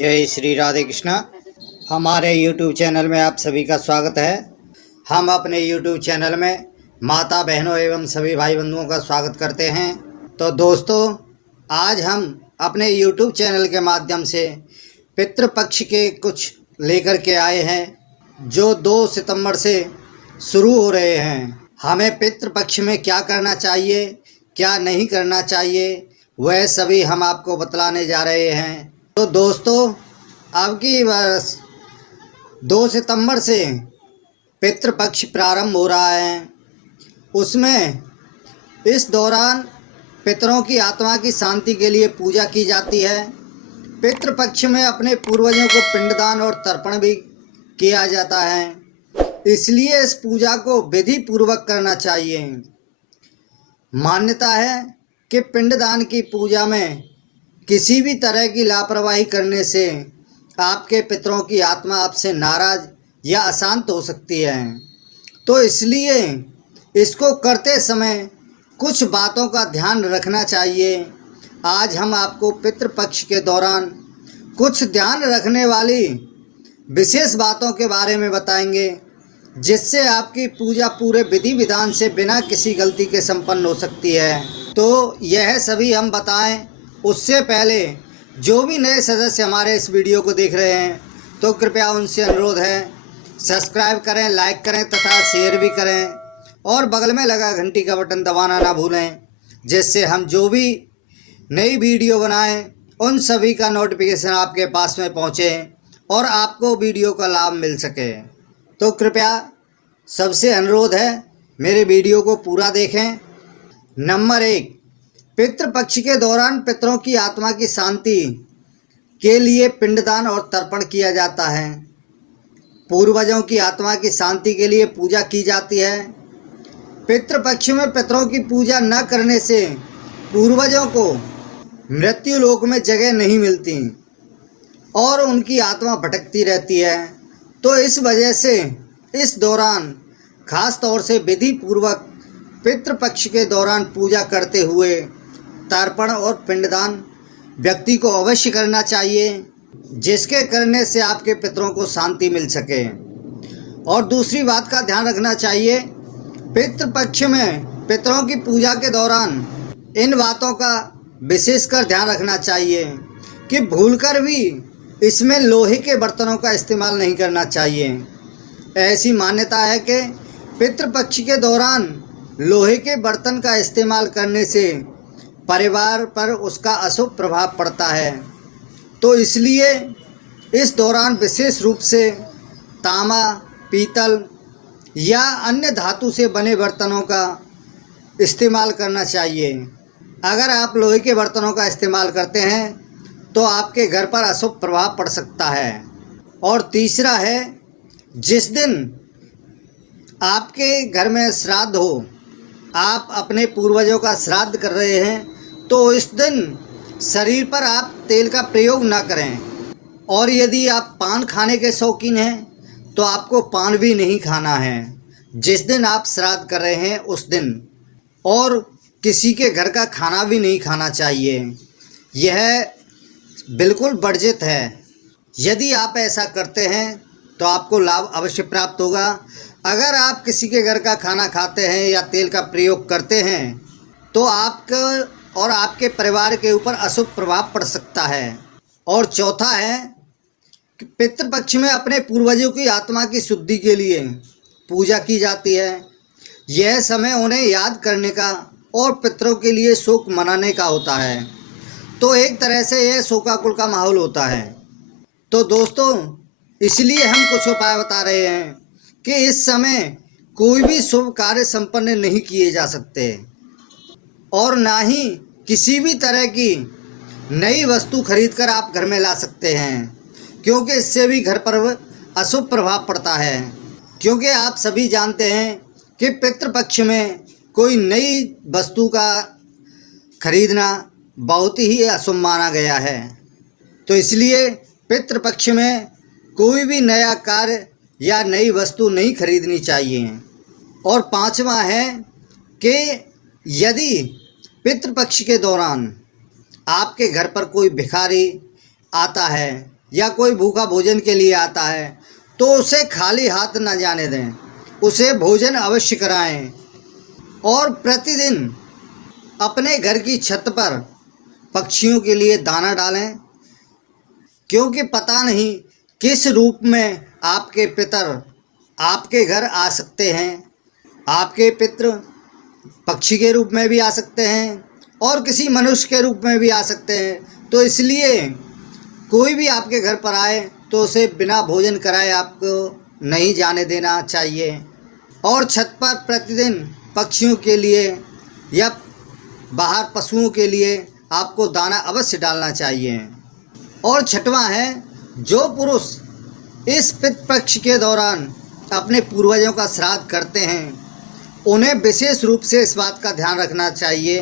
जय श्री राधे कृष्णा। हमारे YouTube channel में आप सभी का स्वागत है। हम अपने YouTube चैनल में माता बहनों एवं सभी भाई बंधुओं का स्वागत करते हैं। तो दोस्तों, आज हम अपने YouTube चैनल के माध्यम से पितृपक्ष के कुछ लेकर के आए हैं जो 2 सितंबर से शुरू हो रहे हैं। हमें पितृपक्ष में क्या करना चाहिए, क्या नहीं करना चाहिए, वह सभी हम आपको बतलाने जा रहे हैं। तो दोस्तों, अब की वर्ष 2 सितंबर से पितृपक्ष प्रारंभ हो रहा है। उसमें इस दौरान पितरों की आत्मा की शांति के लिए पूजा की जाती है। पितृपक्ष में अपने पूर्वजों को पिंडदान और तर्पण भी किया जाता है, इसलिए इस पूजा को विधि पूर्वक करना चाहिए। मान्यता है कि पिंडदान की पूजा में किसी भी तरह की लापरवाही करने से आपके पितरों की आत्मा आपसे नाराज या अशांत हो सकती है। तो इसलिए इसको करते समय कुछ बातों का ध्यान रखना चाहिए। आज हम आपको पितृपक्ष के दौरान कुछ ध्यान रखने वाली विशेष बातों के बारे में बताएंगे, जिससे आपकी पूजा पूरे विधि विधान से बिना किसी गलती के संपन्न हो सकती है। तो यह सभी हम बताएं उससे पहले जो भी नए सदस्य हमारे इस वीडियो को देख रहे हैं, तो कृपया उनसे अनुरोध है सब्सक्राइब करें, लाइक करें तथा शेयर भी करें और बगल में लगा घंटी का बटन दबाना ना भूलें, जिससे हम जो भी नई वीडियो बनाएं उन सभी का नोटिफिकेशन आपके पास में पहुंचे और आपको वीडियो का लाभ मिल सके। तो कृपया सबसे अनुरोध है मेरे वीडियो को पूरा देखें। नंबर 1, पितृपक्ष के दौरान पितरों की आत्मा की शांति के लिए पिंडदान और तर्पण किया जाता है। पूर्वजों की आत्मा की शांति के लिए पूजा की जाती है। पितृपक्ष में पितरों की पूजा न करने से पूर्वजों को मृत्यु लोक में जगह नहीं मिलती और उनकी आत्मा भटकती रहती है। तो इस वजह से इस दौरान खास तौर से विधि पूर्वक पितृपक्ष के दौरान पूजा करते हुए तर्पण और पिंडदान व्यक्ति को अवश्य करना चाहिए, जिसके करने से आपके पितरों को शांति मिल सके। और दूसरी बात का ध्यान रखना चाहिए, पितृपक्ष में पितरों की पूजा के दौरान इन बातों का विशेषकर ध्यान रखना चाहिए कि भूलकर भी इसमें लोहे के बर्तनों का इस्तेमाल नहीं करना चाहिए। ऐसी मान्यता है कि पितृपक्ष के दौरान लोहे के बर्तन का इस्तेमाल करने से परिवार पर उसका अशुभ प्रभाव पड़ता है। तो इसलिए इस दौरान विशेष रूप से तांबा, पीतल या अन्य धातु से बने बर्तनों का इस्तेमाल करना चाहिए। अगर आप लोहे के बर्तनों का इस्तेमाल करते हैं तो आपके घर पर अशुभ प्रभाव पड़ सकता है। और तीसरा है, जिस दिन आपके घर में श्राद्ध हो, आप अपने पूर्वजों का श्राद्ध कर रहे हैं, तो इस दिन शरीर पर आप तेल का प्रयोग ना करें। और यदि आप पान खाने के शौकीन हैं तो आपको पान भी नहीं खाना है जिस दिन आप श्राद्ध कर रहे हैं उस दिन। और किसी के घर का खाना भी नहीं खाना चाहिए, यह बिल्कुल वर्जित है। यदि आप ऐसा करते हैं तो आपको लाभ अवश्य प्राप्त होगा। अगर आप किसी के घर का खाना खाते हैं या तेल का प्रयोग करते हैं तो आपका और आपके परिवार के ऊपर अशुभ प्रभाव पड़ सकता है। और चौथा है कि पितृपक्ष में अपने पूर्वजों की आत्मा की शुद्धि के लिए पूजा की जाती है। यह समय उन्हें याद करने का और पितरों के लिए शोक मनाने का होता है। तो एक तरह से यह शोकाकुल का माहौल होता है। तो दोस्तों, इसलिए हम कुछ उपाय बता रहे हैं कि इस समय कोई भी शुभ कार्य संपन्न नहीं किए जा सकते और ना ही किसी भी तरह की नई वस्तु खरीदकर आप घर में ला सकते हैं, क्योंकि इससे भी घर पर अशुभ प्रभाव पड़ता है। क्योंकि आप सभी जानते हैं कि पितृपक्ष में कोई नई वस्तु का खरीदना बहुत ही अशुभ माना गया है। तो इसलिए पितृपक्ष में कोई भी नया कार्य या नई वस्तु नहीं खरीदनी चाहिए। और पांचवा है कि यदि पितृपक्ष के दौरान आपके घर पर कोई भिखारी आता है या कोई भूखा भोजन के लिए आता है तो उसे खाली हाथ न जाने दें, उसे भोजन अवश्य कराएं और प्रतिदिन अपने घर की छत पर पक्षियों के लिए दाना डालें, क्योंकि पता नहीं किस रूप में आपके पितर आपके घर आ सकते हैं। आपके पितृ पक्षी के रूप में भी आ सकते हैं और किसी मनुष्य के रूप में भी आ सकते हैं। तो इसलिए कोई भी आपके घर पर आए तो उसे बिना भोजन कराए आपको नहीं जाने देना चाहिए। और छत पर प्रतिदिन पक्षियों के लिए या बाहर पशुओं के लिए आपको दाना अवश्य डालना चाहिए। और छठवां है, जो पुरुष इस पितृपक्ष के दौरान अपने पूर्वजों का श्राद्ध करते हैं उन्हें विशेष रूप से इस बात का ध्यान रखना चाहिए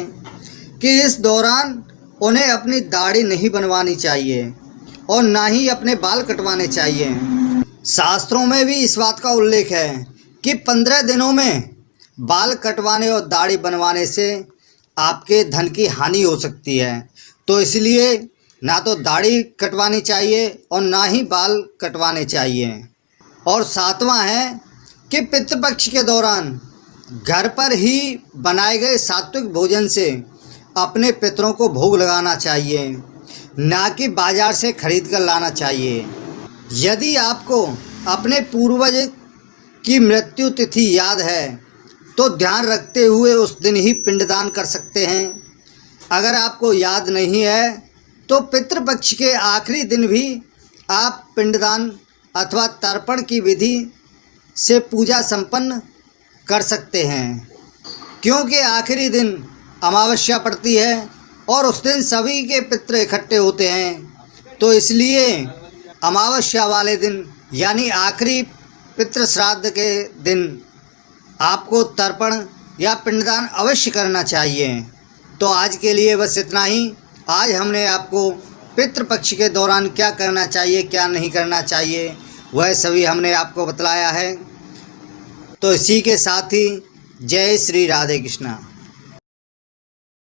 कि इस दौरान उन्हें अपनी दाढ़ी नहीं बनवानी चाहिए और ना ही अपने बाल कटवाने चाहिए। शास्त्रों में भी इस बात का उल्लेख है कि 15 दिनों में बाल कटवाने और दाढ़ी बनवाने से आपके धन की हानि हो सकती है। तो इसलिए ना तो दाढ़ी कटवानी चाहिए और ना ही बाल कटवाने चाहिए। और 7वां है कि पितृपक्ष के दौरान घर पर ही बनाए गए सात्विक भोजन से अपने पितरों को भोग लगाना चाहिए, ना कि बाजार से खरीद कर लाना चाहिए। यदि आपको अपने पूर्वज की मृत्यु तिथि याद है तो ध्यान रखते हुए उस दिन ही पिंडदान कर सकते हैं। अगर आपको याद नहीं है तो पितृपक्ष के आखिरी दिन भी आप पिंडदान अथवा तर्पण की विधि से पूजा संपन्न कर सकते हैं, क्योंकि आखिरी दिन अमावस्या पड़ती है और उस दिन सभी के पितृ इकट्ठे होते हैं। तो इसलिए अमावस्या वाले दिन यानी आखिरी पितृ श्राद्ध के दिन आपको तर्पण या पिंडदान अवश्य करना चाहिए। तो आज के लिए बस इतना ही। आज हमने आपको पितृपक्ष के दौरान क्या करना चाहिए क्या नहीं करना चाहिए वह सभी हमने आपको बतलाया है। तो इसी के साथ ही जय श्री राधे कृष्णा।